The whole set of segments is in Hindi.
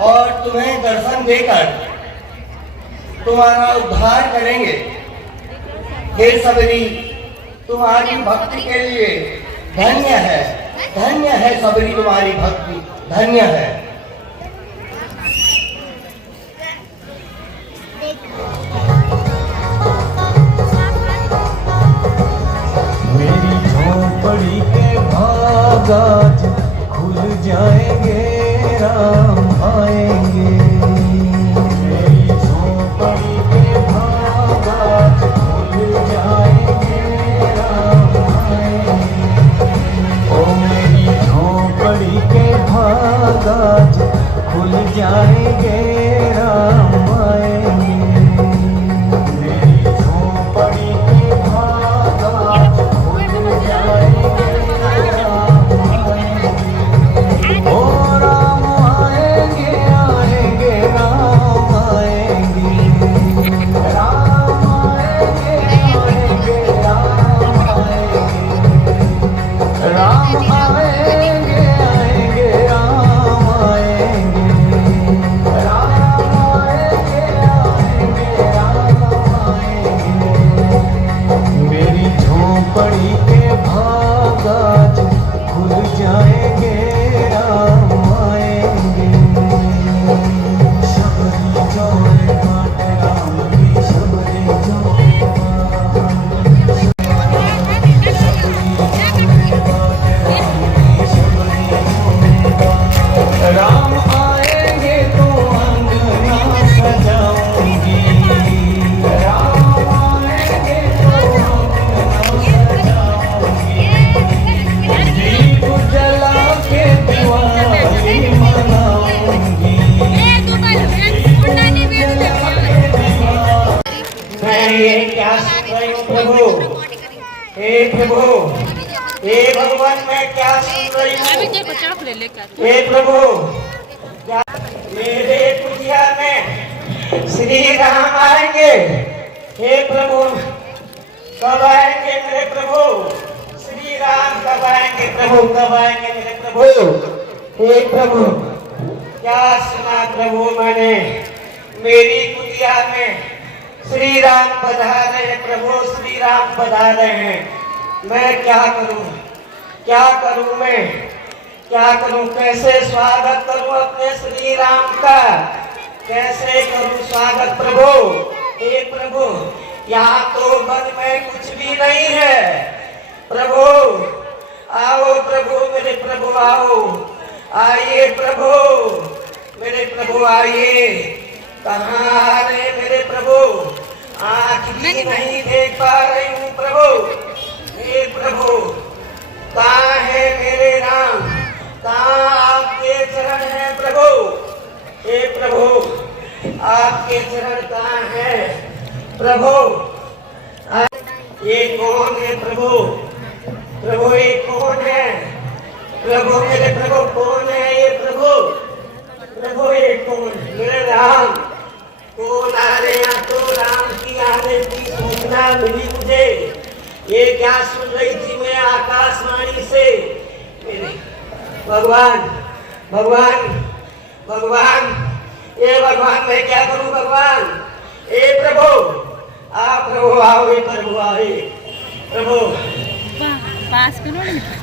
और तुम्हें दर्शन देकर तुम्हारा उद्धार करेंगे। हे सबरी, तुम्हारी भक्ति के लिए धन्य है सबरी, तुम्हारी भक्ति धन्य है। मेरी झोपड़ी के भाग आज खुल जाएंगे, राम आएंगे। मेरी झोपड़ी के भाग आज खुल जाएंगे, राम आएंगे। ओ मेरी झोपड़ी के भाग आज खुल जाएंगे, राम आएंगे। मेरी झोपड़ी के भाग आज खुल जाएंगे, राम आएंगे। ओ राम आएंगे, आएंगे, राम आएंगे। राम आएंगे, आएंगे, राम आएंगे। राम आएंगे, आएंगे, राम आएंगे। राम आएंगे, आएंगे, राम आएंगे। मेरी झोपड़ी के भाग आज खुल जाएंगे, राम आएंगे। शबरी जोड़े बाट राम की, शबरी जोड़े राम आएंगे तो अंगना सजाऊंगी। राम आएंगे तो अंगना सजाऊंगी। दीप जला के दिवाली मनाऊंगी। मैं ये क्या सुन रही हूँ प्रभु? हे प्रभु, हे भगवान, मैं क्या सुन रही हूँ? हे प्रभु, क्या मेरे कुटिया में श्री राम आएंगे? हे प्रभु, कब आएंगे मेरे प्रभु? श्री राम कब आएंगे प्रभु? कब आएंगे मेरे प्रभु? हे प्रभु, क्या सुना प्रभु मैंने? मेरी कुटिया में श्री राम पधार रहे हैं प्रभु, श्री राम पधार रहे हैं। मैं क्या करूं? क्या करूं मैं? क्या करूं? कैसे स्वागत करूं अपने श्री राम का? कैसे करूं स्वागत प्रभु? हे प्रभु, यहाँ तो मन में कुछ भी नहीं है। प्रभु आओ, प्रभु मेरे प्रभु आओ, आइए प्रभु मेरे प्रभु आइए। कहाँ आ रहे मेरे प्रभु? आँख भी नहीं देख पा रही हूँ प्रभु। हे प्रभु, कहाँ है मेरे राम? कहाँ आपके चरण है प्रभु? हे प्रभु, आपके चरण कहाँ है प्रभु? ये कौन है प्रभु? प्रभु ये कौन है? प्रभु मेरे प्रभु कौन है ये प्रभु? प्रभु ये कौन? मेरे राम कौन आ रहे हैं? तो राम की आने की सूचना मिली मुझे। ये क्या सुन रही थी मैं आकाशवाणी से? मेरे भगवान, भगवान, भगवान, ये भगवान मैं क्या करूं भगवान? ए प्रभु, आप प्रभु आओ, ये प्रभु आओ, प्रभु पास करो ना।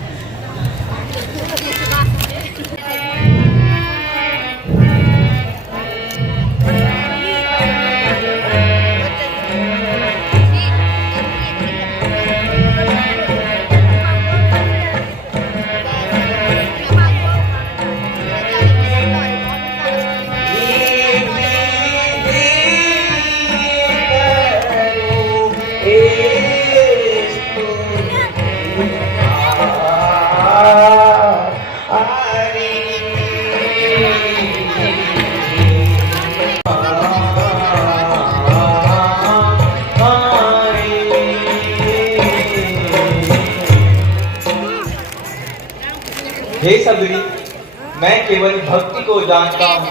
हे सबरी, मैं केवल भक्ति को जानता हूँ,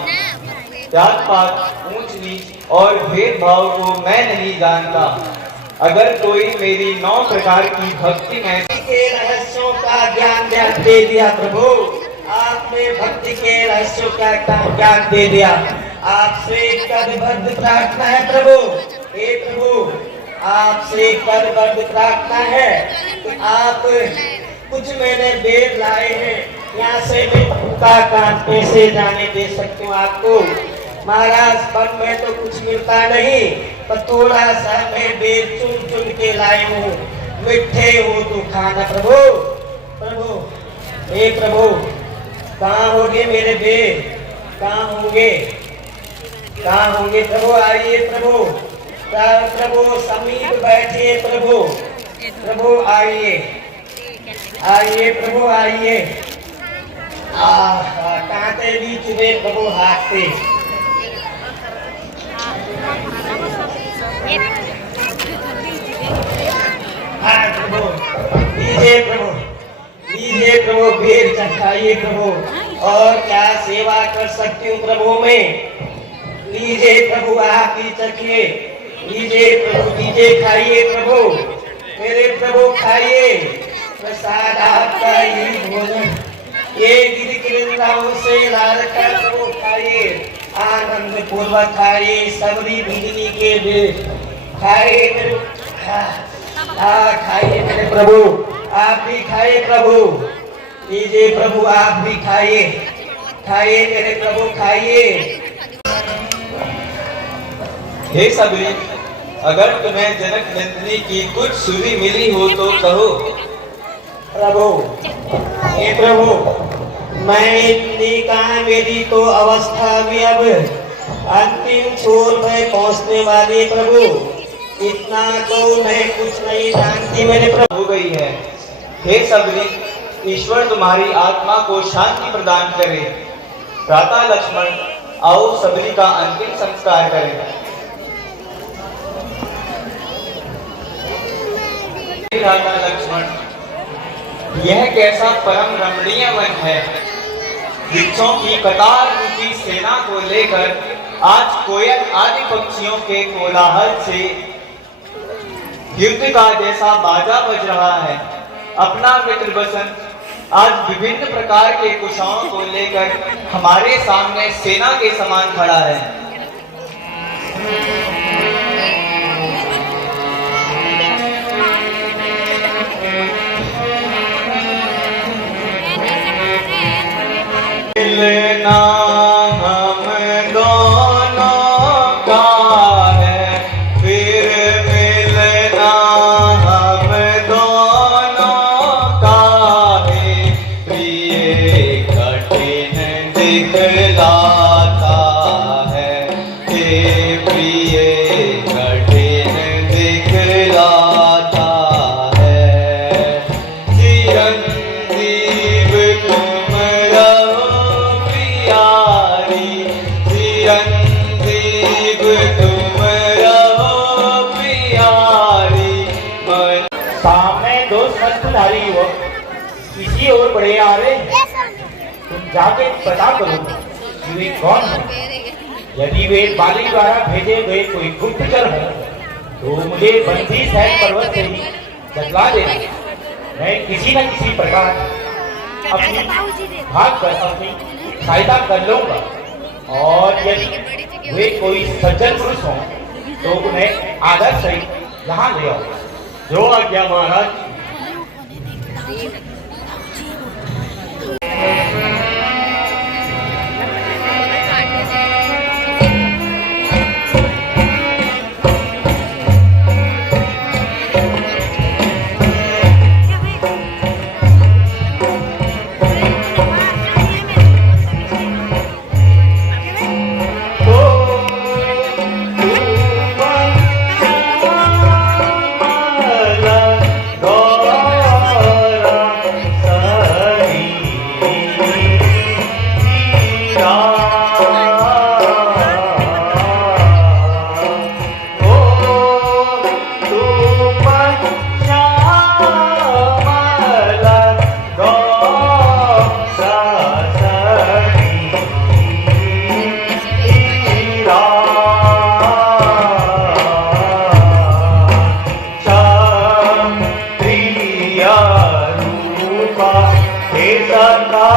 जात पात, ऊंच नीच और भेदभाव को मैं नहीं जानता। अगर कोई मेरी 9 प्रकार की भक्ति में के रहस्यों का ज्ञान दे दिया प्रभु, आपने भक्ति के रहस्यों का ज्ञान दे दिया। आपसे करबद्ध प्रार्थना है प्रभु, हे प्रभु, आपसे करबद्ध प्रार्थना है कि आप कुछ मैंने बेर लाए हैं, यहाँ से मैं का काम कैसे जाने दे सकती हूँ आपको। महाराज वन में तो कुछ मिलता नहीं, पर थोड़ा सा मैं बेर चुन चुन के लाई हूँ, मिठे हो तो खाना। प्रभु प्रभु हे प्रभु, कहाँ होंगे मेरे बेर, कहाँ होंगे, कहाँ होंगे प्रभु? आइए प्रभु, प्रभु समीप बैठिए प्रभु, प्रभु आइए, आइए प्रभु आइए। कांटे भी चुभे प्रभु हाथ पे। हाँ प्रभु, लीजिए प्रभु, लीजिए प्रभु, बेर चखाइए प्रभु। और क्या सेवा कर सकती हूँ प्रभु मैं? लीजिए प्रभु, आप ही चखिए, लीजिए प्रभु, लीजिए खाइए प्रभु, मेरे प्रभु खाइए, प्रसाद आपका ही भोजन, ये गिरि वृंदावन से लाल का प्रभु खाइए, आनंद पूर्वक खाइए, सबरी बिजली के बेर खाइए मेरे, खाइए मेरे प्रभु, आप भी खाइए प्रभु, लीजिए प्रभु, आप भी खाइए, खाइए मेरे प्रभु, खाइए। हे सबरी, अगर तुम्हें जनक नंदिनी की कुछ सुधि मिली हो तो कहो। प्रभु, हे प्रभु, मैं इतनी कहाँ, मेरी तो अवस्था में अब अंतिम छोर पर पहुँचने वाली प्रभु, इतना तो मैं कुछ नहीं जानती मेरे प्रभु। हो गई है। हे सबरी, ईश्वर तुम्हारी आत्मा को शांति प्रदान करे। भ्राता लक्ष्मण, आओ सबरी का अंतिम संस्कार करें। भ्राता लक्ष्मण, यह कैसा परम रमणीय वन है। वृक्षों की कतार रूपी सेना को लेकर आज कोयल आदि पक्षियों के कोलाहल से युद्ध का जैसा बाजा बज रहा है। अपना मित्र बसंत आज विभिन्न प्रकार के कुशाओं को लेकर हमारे सामने सेना के समान खड़ा है। मिलना हम दोनों का है, फिर मिलना हम दोनों का है। प्रिय कठिन दिखलाता है, हे प्रिय कठिन दिखलाता है। चिरंजीव तुम रहो प्यारी, चिरंजीव तुम रहो प्यारी। सामने दो संतधारी युवक किसी और बड़े आ रहे हैं, तुम जाके पता करो कि वे कौन है। यदि वे बाली द्वारा भेजे गए कोई गुप्तचर हो तो मुझे बंदी शहर पर्वत से ही बतला देना। मैं किसी न किसी प्रकार अपनी भाग कर अपनी सहायता कर लूंगा। और यदि वे कोई सज्जन पुरुष हो तो उन्हें आदर से यहाँ ले आओ। जो आज्ञा महाराज। रूपा हे सदा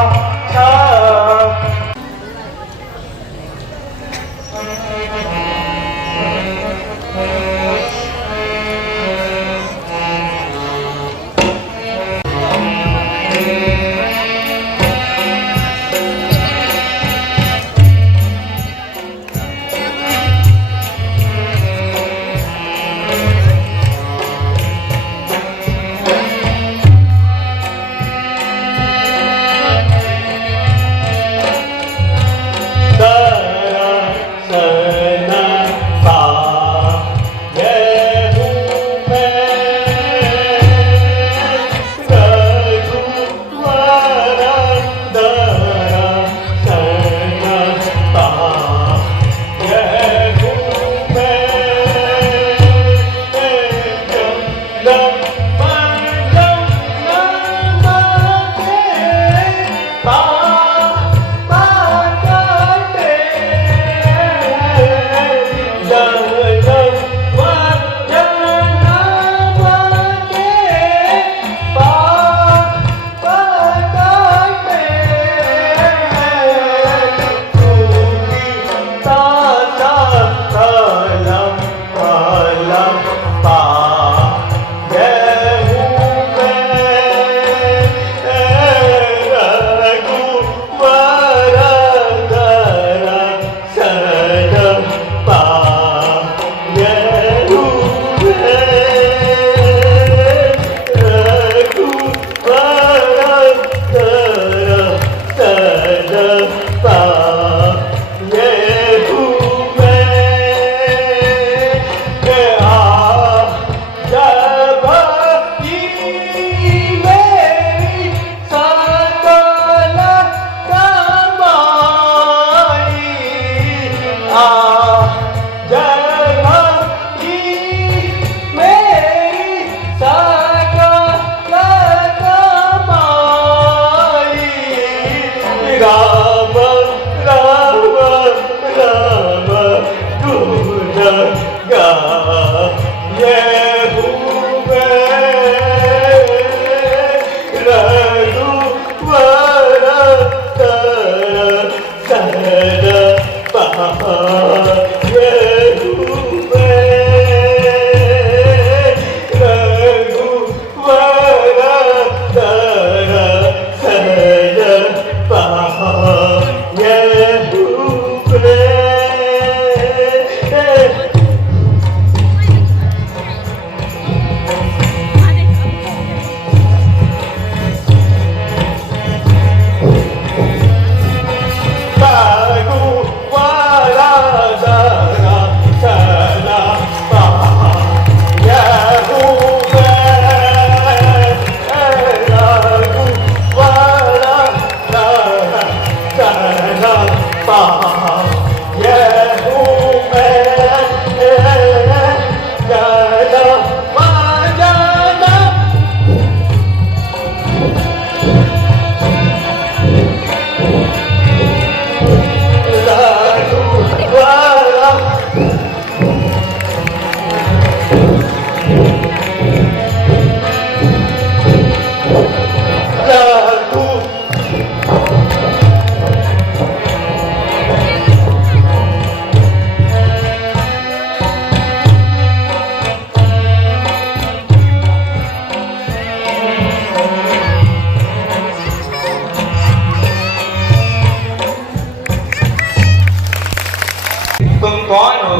तुम कौन हो,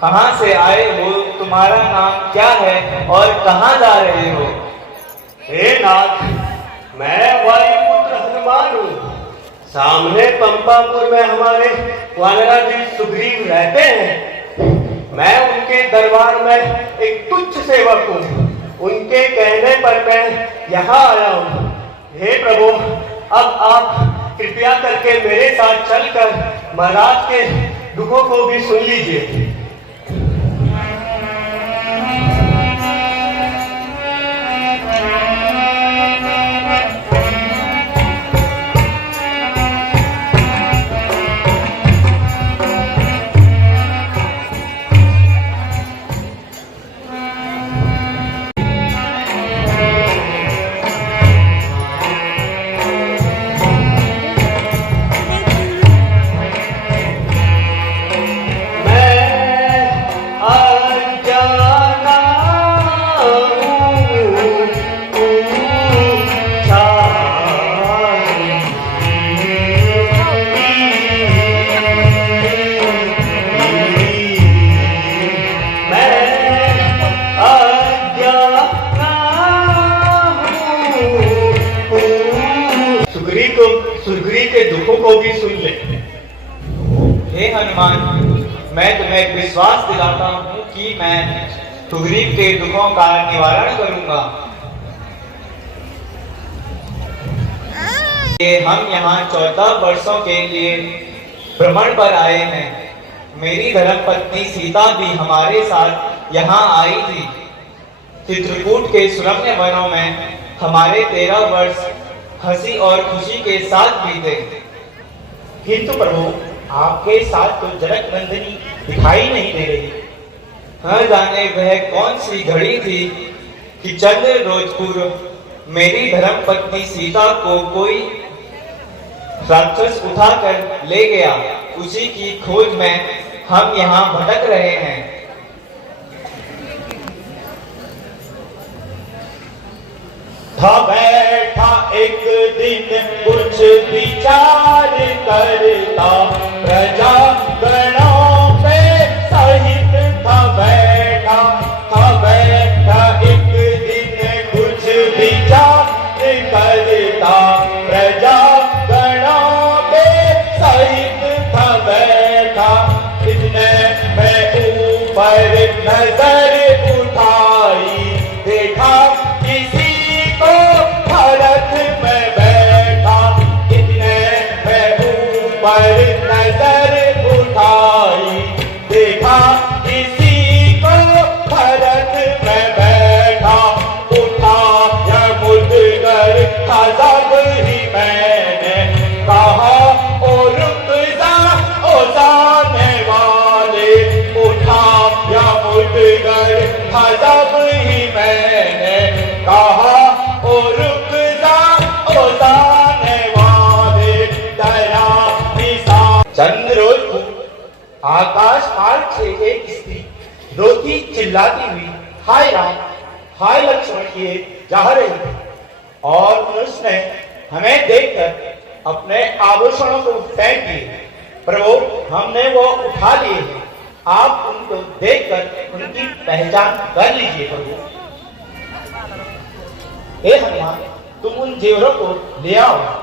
कहाँ से आए हो, तुम्हारा नाम क्या है और कहाँ जा रहे हो? हे नाथ, मैं वायुपुत्र हनुमान हूँ। सामने पंपापुर में हमारे वानरा जी सुग्रीव रहते हैं। मैं उनके दरबार में एक तुच्छ सेवक हूँ। उनके कहने पर मैं यहाँ आया हूँ। हे प्रभु, अब आप कृपया करके मेरे साथ चलकर महाराज के दुखों को भी सुन लीजिए। सुग्रीव के दुखों को भी सुन ले। हे हनुमान, मैं तुम्हें विश्वास दिलाता हूँ कि मैं सुग्रीव के दुखों का निवारण करूंगा। हम यहाँ 14 वर्षों के लिए भ्रमण पर आए हैं। मेरी धर्मपत्नी सीता भी हमारे साथ यहाँ आई थी। चित्रकूट के सुरम्य वनों में हमारे 13 वर्ष हंसी और खुशी के साथ बीते। किंतु प्रभु, आपके साथ तो जनक नंदिनी दिखाई नहीं दे रही। न जाने वह कौन सी घड़ी थी कि चंद रोज पूर्व मेरी धर्मपत्नी सीता को कोई राक्षस उठाकर ले गया। उसी की खोज में हम यहाँ भटक रहे हैं। था बैठा एक दिन कुछ विचार करता, प्रजा गणों पे सहित था बैठा एक दिन कुछ विचार करता, प्रजा गणों पे सहित था बैठा। इतने मैं ऊपर नजर उठाई, देखा किसी को भारत में बैठा। इतने मैं ऊपर नजर उठाई, देखा किसी को भारत में बैठा। उठा या मुदगर अजब ही मैंने कहा, ओ रुक जा ओ जाने वाले। उठा या मुदगर अजब ही मैंने कहा, ओ रुक जा ओ जाने वाले। दया निशा चंद्रोज को आकाश मार्ग से एक स्त्री रोती चिल्लाती हुई हाय राम हाय लक्ष्मण किए जा रही थी, और मनुष्य ने हमें देखकर अपने आभूषणों को फेंक दिए। प्रभु, हमने वो उठा लिए हैं, आप उनको देखकर उनकी पहचान कर लीजिए। प्रभु, हे हनुमान, तुम उन जेवरों को ले आओ।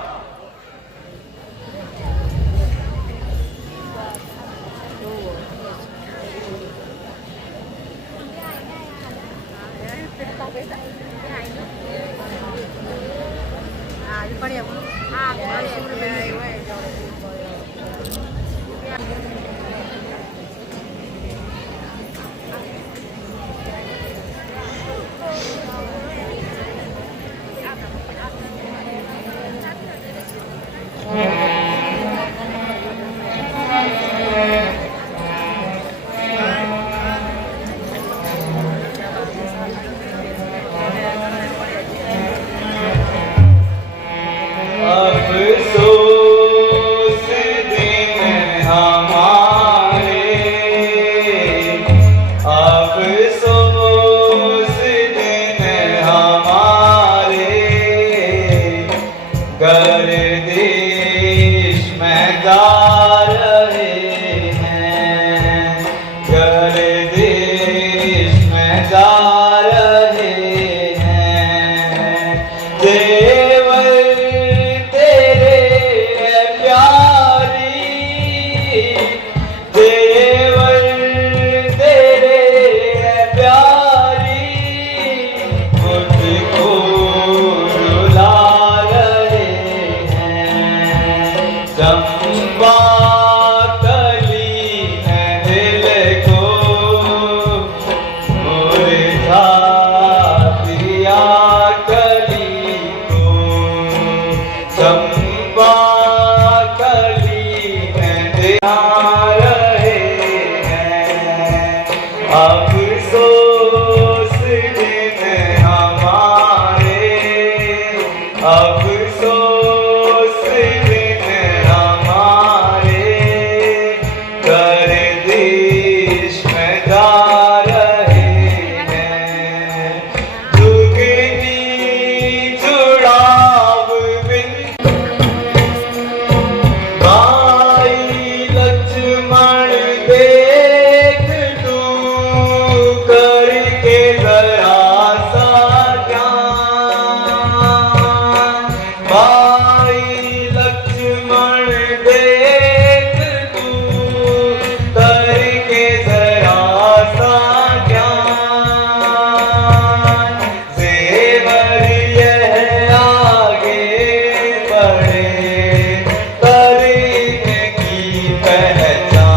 पहचान।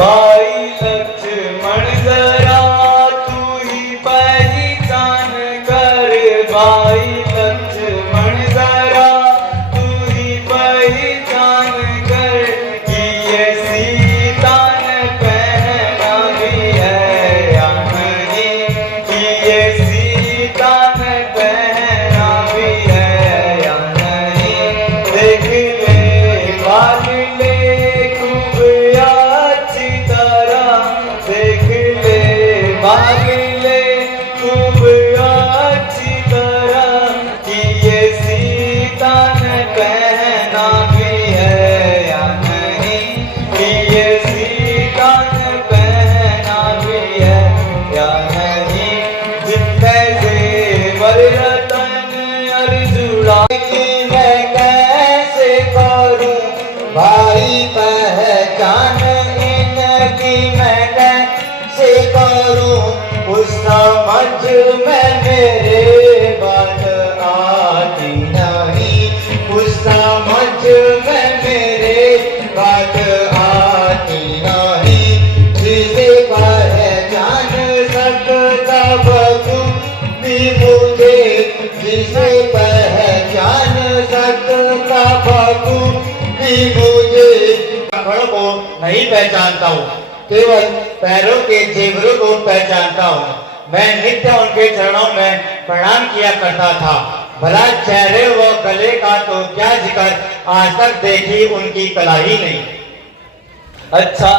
भाई लक्ष्मण जरा तू ही पहचान कर, भाई लक्ष्मण जरा तू ही पहचान कर, कि ये सीता ने पहना भी है या नहीं, कि ये सीता ने पहना भी है या नहीं। देख ले बाल ले खूब अच्छी तरह, देख ले बाल ले खूब अच्छी तरह, कि ये सीता ने पहना भी है या नहीं, कि ये सीता ने पहना भी है या नहीं। जितने जेवर रतन अर्जुड़ा की मैं कैसे करूं, भाई पहचान इनकी मैं कैसे करूं, उस समझ में मेरे बात आती नहीं, उस समझ में मेरे बात आती नहीं। जिसे पहचान सकता बतू भी मुझे, जिसे पहचान सकता बतू भी मुझे। आंकड़ों को नहीं पहचानता हूँ, केवल पैरों के जेवरों को पहचानता हूँ। मैं नित्य उनके चरणों में प्रणाम किया करता था, भला चेहरे व गले का तो क्या जिक्र, आज तक देखी उनकी कला ही नहीं। अच्छा,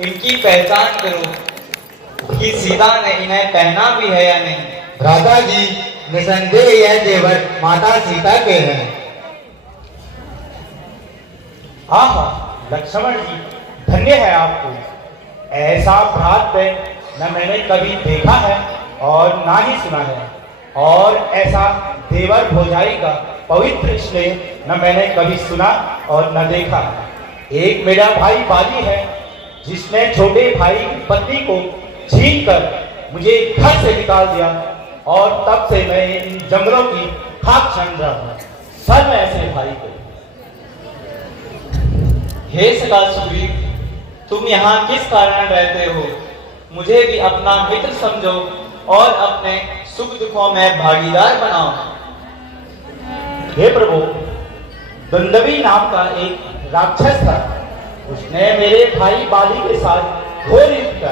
इनकी पहचान करो कि सीता ने इन्हें पहना भी है या नहीं। राधा जी, निसंदेह यह जेवर माता सीता के हैं। आहा लक्ष्मण जी, धन्य है आपको। ऐसा भ्रातृ न मैंने कभी देखा है और ना ही सुना है, और ऐसा देवर भोजाई का पवित्र स्नेह न मैंने कभी सुना और न देखा। एक मेरा भाई बाली है, जिसने छोटे भाई की पत्नी को छीन कर मुझे घर से निकाल दिया, और तब से मैं इन जंगलों की खाक छान रहा हूँ। सब ऐसे भाई को। हे सखा सुग्रीव, तुम यहाँ किस कारण रहते हो? मुझे भी अपना मित्र समझो और अपने सुख दुखों में भागीदार बनाओ। हे प्रभु, दुंदवी नाम का एक राक्षस था, उसने मेरे भाई बाली के साथ घोर युद्ध किया।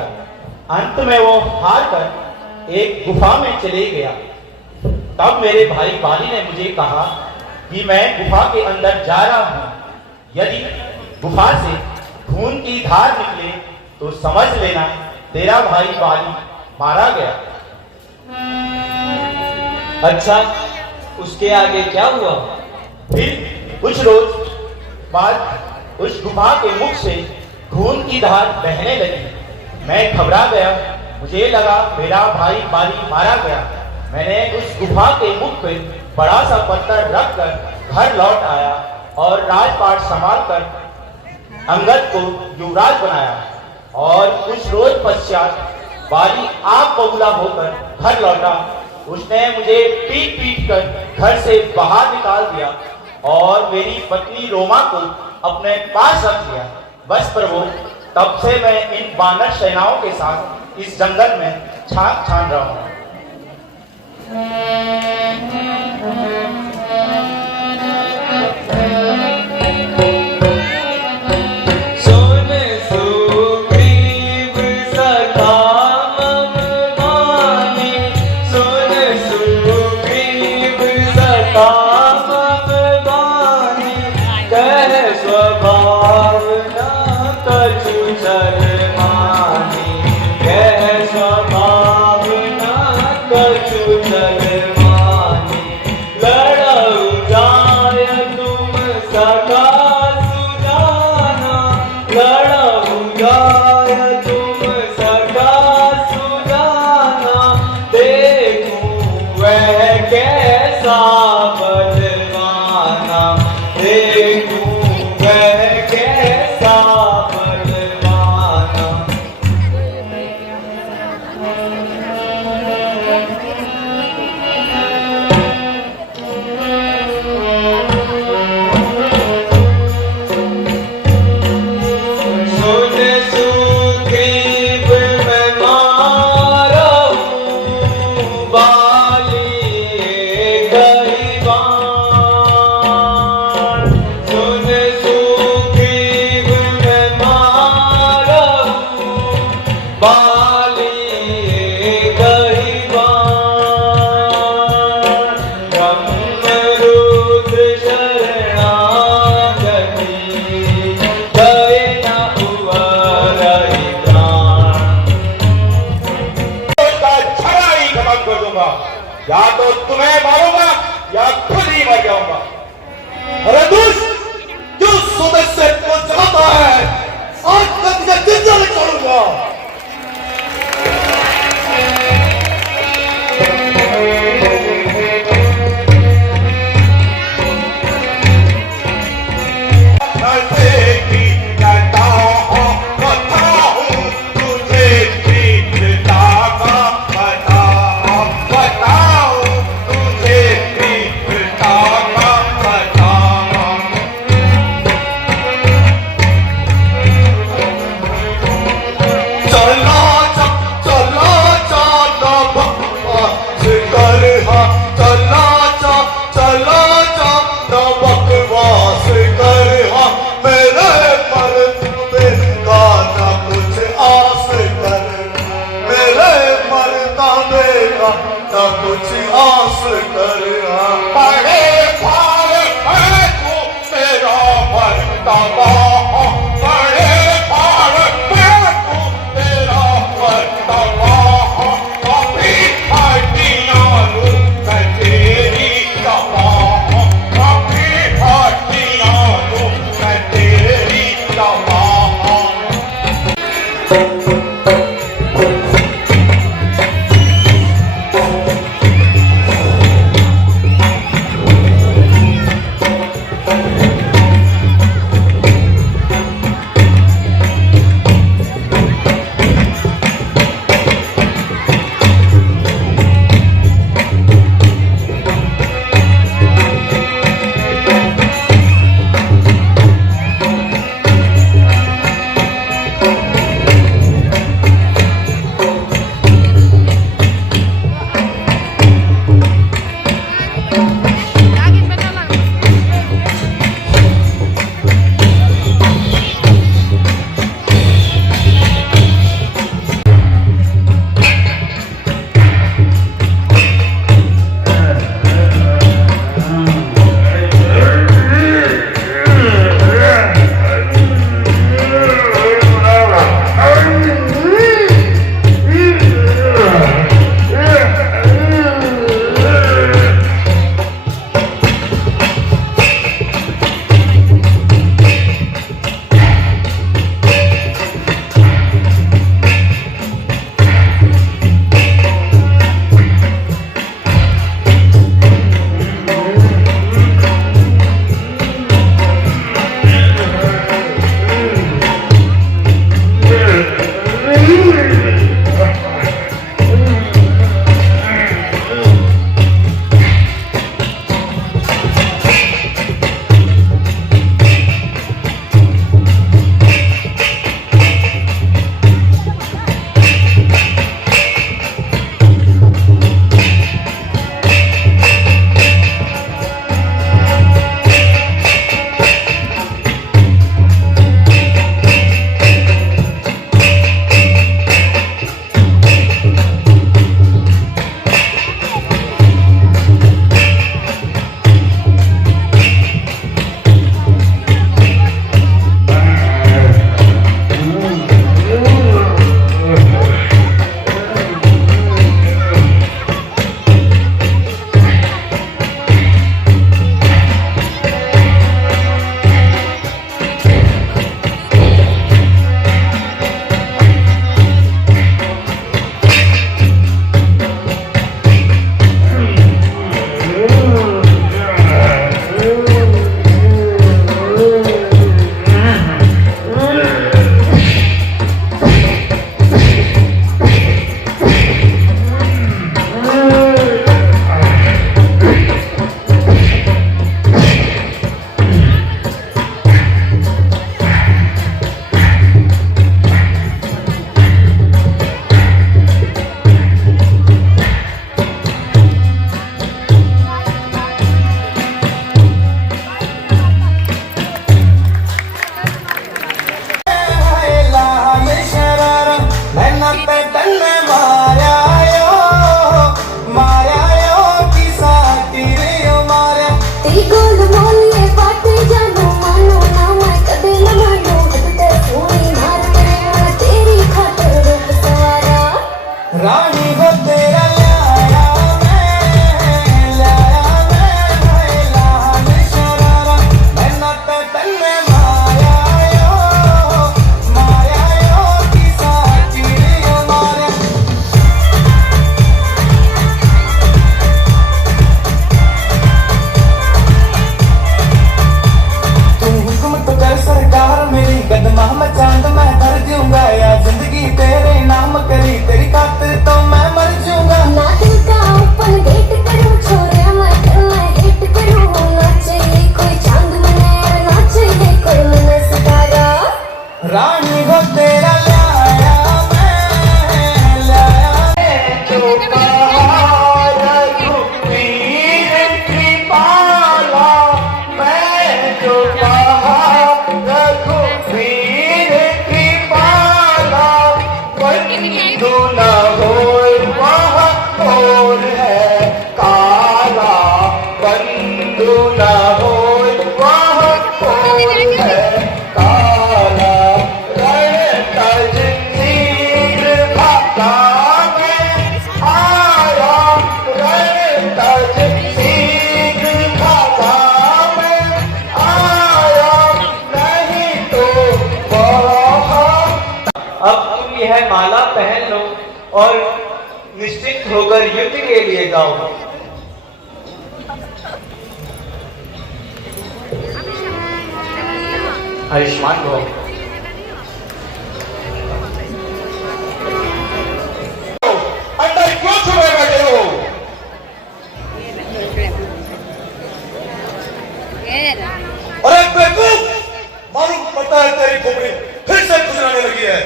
अंत में वो हार कर एक गुफा में चले गया। तब मेरे भाई बाली ने मुझे कहा कि मैं गुफा के अंदर जा रहा हूँ, यदि गुफा से खून की धार निकले तो समझ लेना तेरा भाई बाली मारा गया। अच्छा, उसके आगे क्या हुआ? फिर कुछ रोज बाद उस गुफा के मुख से खून की धार बहने लगी। मैं घबरा गया, मुझे लगा मेरा भाई बाली मारा गया। मैंने उस गुफा के मुख पे बड़ा सा पत्थर रखकर घर लौट आया और राजपाट संभाल कर अंगद को युवराज बनाया। और कुछ रोज पश्चात बाली आप बबूला होकर घर लौटा। उसने मुझे पीट पीट कर घर से बाहर निकाल दिया और मेरी पत्नी रोमा को अपने पास रख लिया। बस प्रभु, तब से मैं इन बानर सेनाओं के साथ इस जंगल में छान छान रहा हूँ। स्वभाव न कछु शर्मानी, कह स्वभाव न कछु शर्मानी। कैसा बलवाना, देखूं वह कैसा बलवाना। सुन सुग्रीव मैं मारा हूँ, बाली गईबान। सुन सुग्रीव मैं मारा हूँ, बाली गईबान। ब्रह्मरुद्र शरणागति, गए न उवरहि प्राण। का छड़ा ही खत्म कर दूंगा, या तो तुम्हें मारूंगा या खुद ही मर जाऊंगा। अरे दुष्ट, जो सदस्य को जलाता है आज तक तुझे जिंदा नहीं छोड़ूंगा। कुछ आस कर पड़े भार है तू मेरा भरतवा, पड़े भार है तू मेरा भरतवा। कभी हटिया लूं मैं तेरी दवा, कभी हटिया लूं मैं तेरी दवा। ना हो वह कौन है काला रण तज शीघ्र भागा में आया रण तज शीघ्र भागा में आया नहीं तो वह अब तुम यह माला पहन लो और निश्चित होकर युद्ध के लिए जाओ। आयुष्मान भव। अंदर क्यों छुपे बैठे हो? अरे बेवकूफ, मालूम पड़ता है तेरी खोपड़ी फिर से खुजलाने लगी है।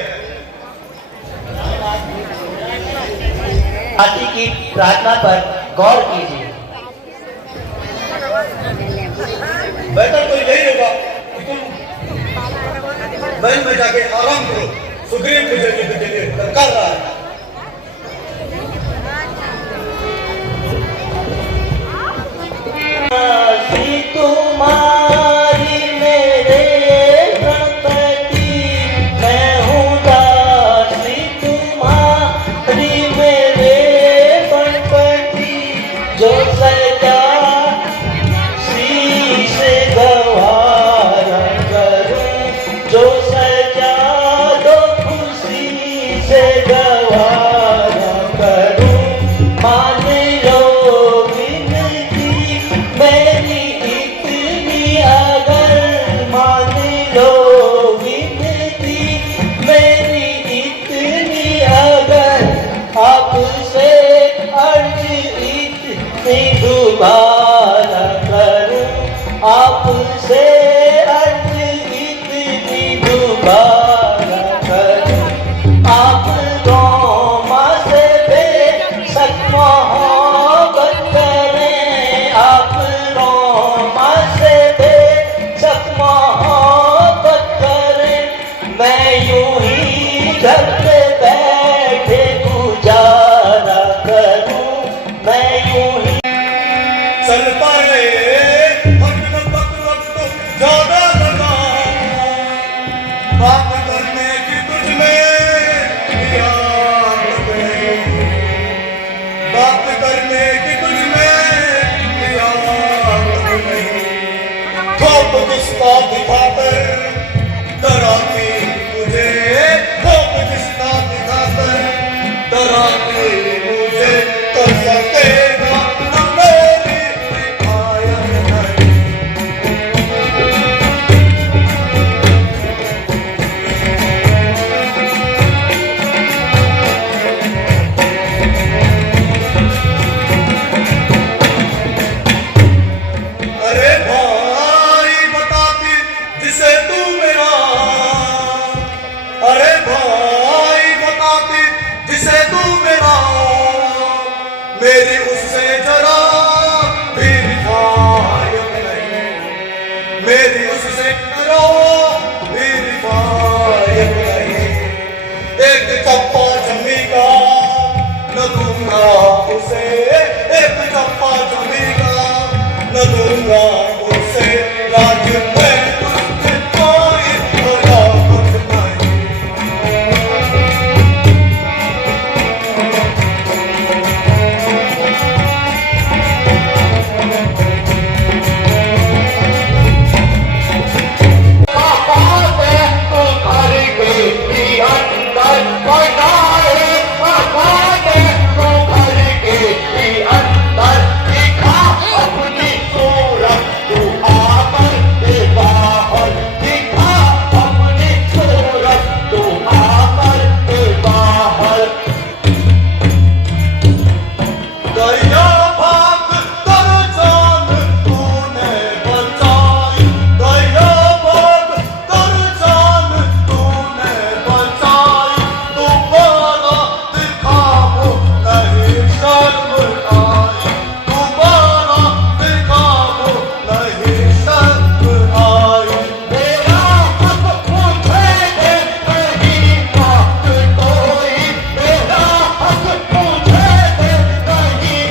हाथी की प्रार्थना पर गौर कीजिए। बेहतर तो यही होगा कि तुम महल में जाके आराम करो। सुग्रीव मुझे युद्ध के लिए ललकार रहा है। तुम्हारी मेरे गणपति मैं हूँ दासी तुम्हारी मेरे गणपति जो सजा श्री से गवारा करूं जो सजा दो खुशी से गवारा करूं मान लो विनती मेरी इतनी अगर मान लो विनती मेरी इतनी अगर आपसे अर्ज इतनी दोबारा करूं आपसे अर्ज इतनी दोबारा करूं आप रोमा से बेशक मोहब्बत करें आप रोमा से बेशक मोहब्बत करें मैं यूं ही घर पे बैठे गुजारा करूं मैं यूं ही चल पाए वक्त ज्यादा लगा बात करने की तुझ में याद नहीं बात करने की तुझ में याद नहीं थोप किस्ता दिखाकर डराती मुझे थोप किस्ता दिखाकर डराती मुझे कर सकेगा न मेरी हिफायत नहीं अरे भाई बताती जिसे तू मेरा अरे भाई बताती जिसे तू मेरा मेरी उससे जरा भी रिफायत नहीं मेरी उससे जरा भी रिफायत नहीं एक चप्पा जमी का न दूंगा उसे एक चप्पा जमी का न दूंगा उसे राज में उसके कोई बराबर नहीं दरिया भाग कर जान तूने बचाई दरिया भाग कर जान तूने बचाई दोबारा दिखाओ नहीं शर्म आई दोबारा दिखाओ नहीं शर्म आई मेरा हक मुझे दे नहीं बात कोई मेरा हक मुझे दे नहीं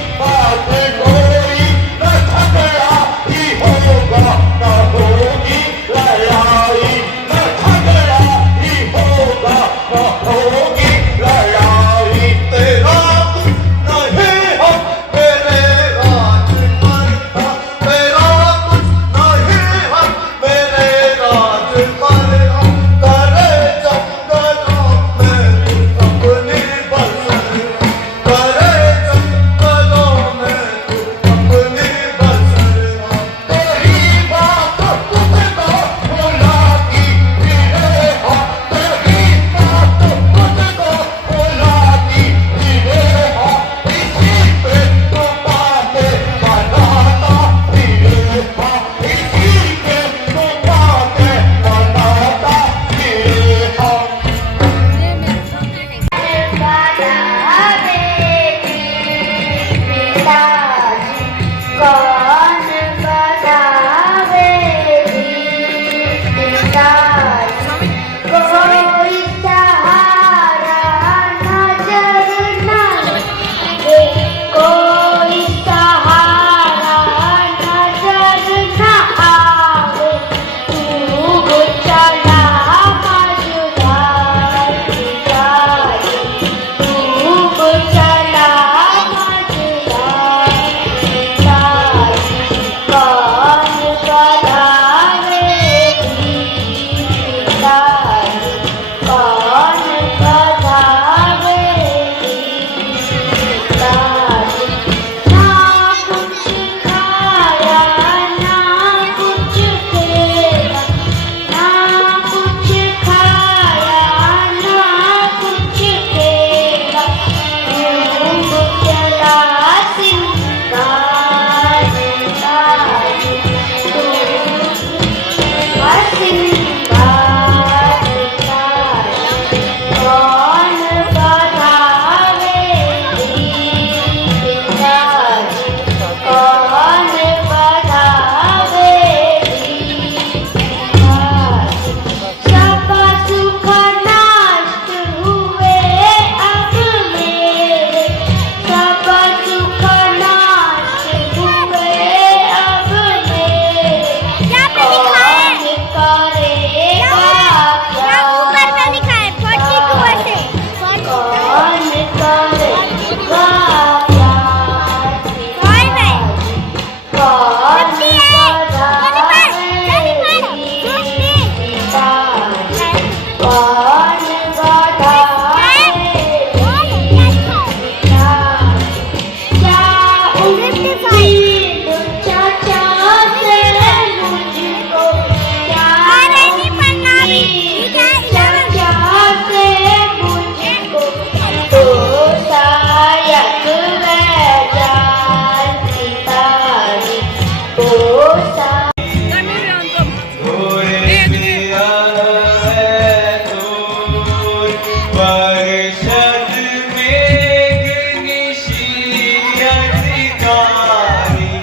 प्यारी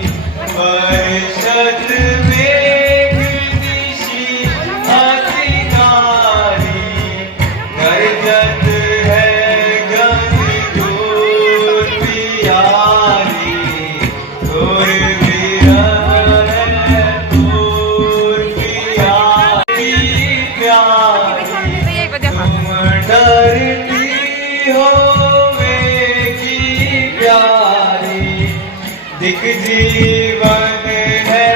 परिषद में निशी अधिकारी गर्जत है गंगोर प्यारी तोर विरह है तोर प्यारी तुम डरती हो मेरी प्यारी दिख जीवन है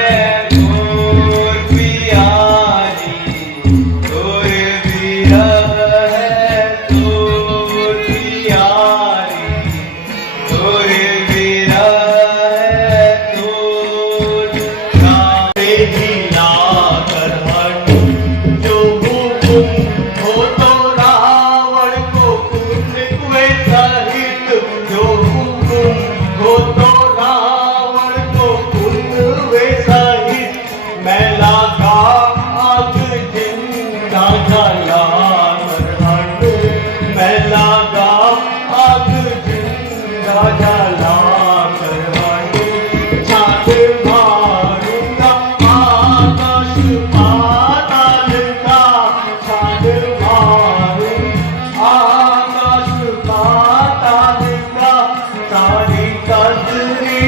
तोर प्यारी तोर विरह है तोर प्यारी तोर विरह है तोर रे हीरा कर हटो जो हुकुम हो तो रावण को कुंड हुए सहित जो हुकुम हो तो रावण को कुंड हुए सहित मैं लगा आग जिंदा जला कर हटो मैं लगा आग जिंदा जला कर हटो छात मारूंगा आकाश पाताल का छात मारूं आकाश पाताल का सारी कदरी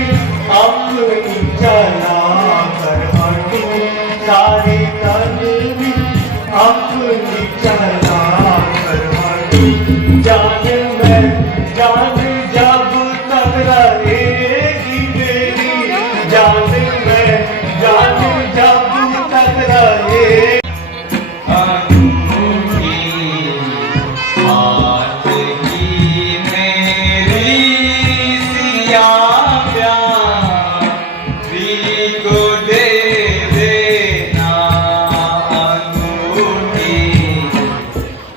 अपनी चला कर हटो सारी कदरी अपनी चला कर हटो जान मैं जान जब तक रहेगी मेरी जान मैं जान जब तक रहे अनूठी बात की मेरी सिया प्यारी को दे देना अनूठी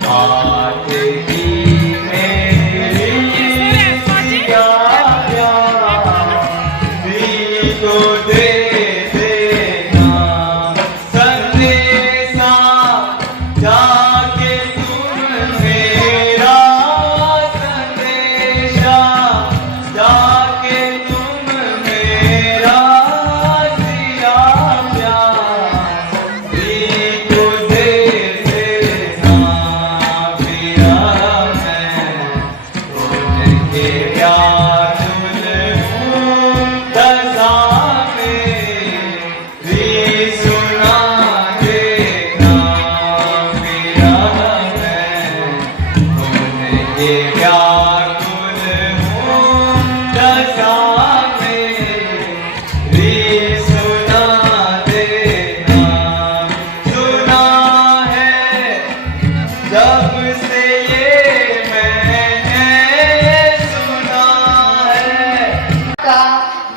बात की मेरी सिया प्यारी को दे देना संदेशा जाके तुम मेरा संदेशा जाके तुम मेरा सिया प्यारी को दे देना पिया मैं उनके प्यार दशा मेरी सुना देना पिया मैं उनके प्यार दशा मेरी सुना देना सुना है जब से ये मैंने सुना है का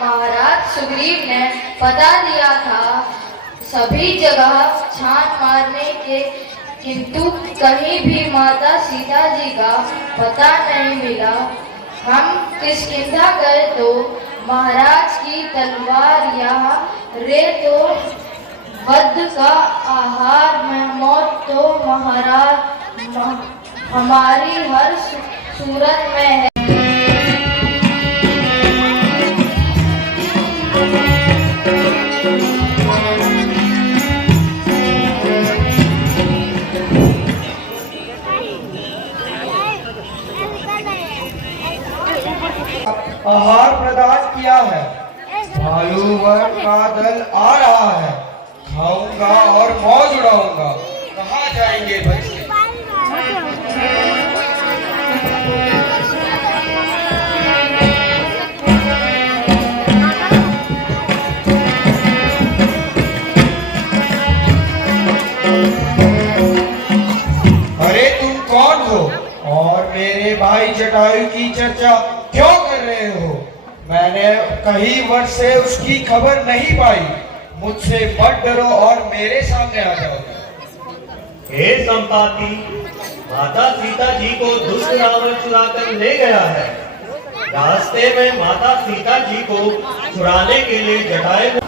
महाराज सुग्रीव ने पता दिया था सभी जगह छान मारने के किंतु कहीं भी माता सीता जी का पता नहीं मिला। हम किष्किंधा गए तो महाराज की तलवार यहाँ रे तो वध का आहार में मौत तो महाराज हमारी हर सूरत में है। आहार प्रदान किया है भालूवर का दल आ रहा है खाऊंगा और मौज उड़ाऊंगा कहाँ जाएंगे बच्चे अरे तुम कौन हो और मेरे भाई जटायु की चर्चा क्यों कर रहे हो? मैंने कई वर्ष से उसकी खबर नहीं पाई। मुझसे मत डरो और मेरे सामने आ जाओ। हे संपाति माता सीता जी को दुष्ट रावण चुरा कर ले गया है। रास्ते में माता सीता जी को छुड़ाने के लिए जटायु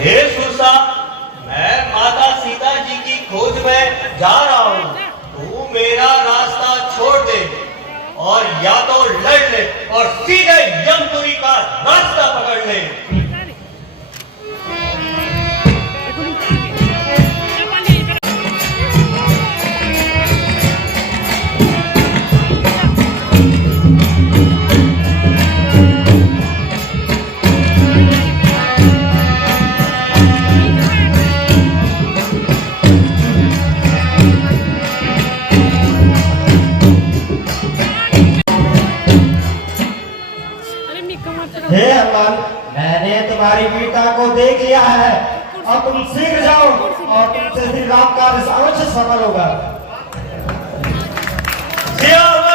हे सुरसा, मैं माता सीता जी की खोज में जा रहा हूँ। तू मेरा रास्ता छोड़ दे और या तो लड़ ले और सीधे यमपुरी का रास्ता पकड़ ले। हे हनुमान, मैंने तुम्हारी वीरता को देख लिया है। अब तुम शीघ्र जाओ और तुमसे श्री राम का अवश्य सफल होगा। सियावर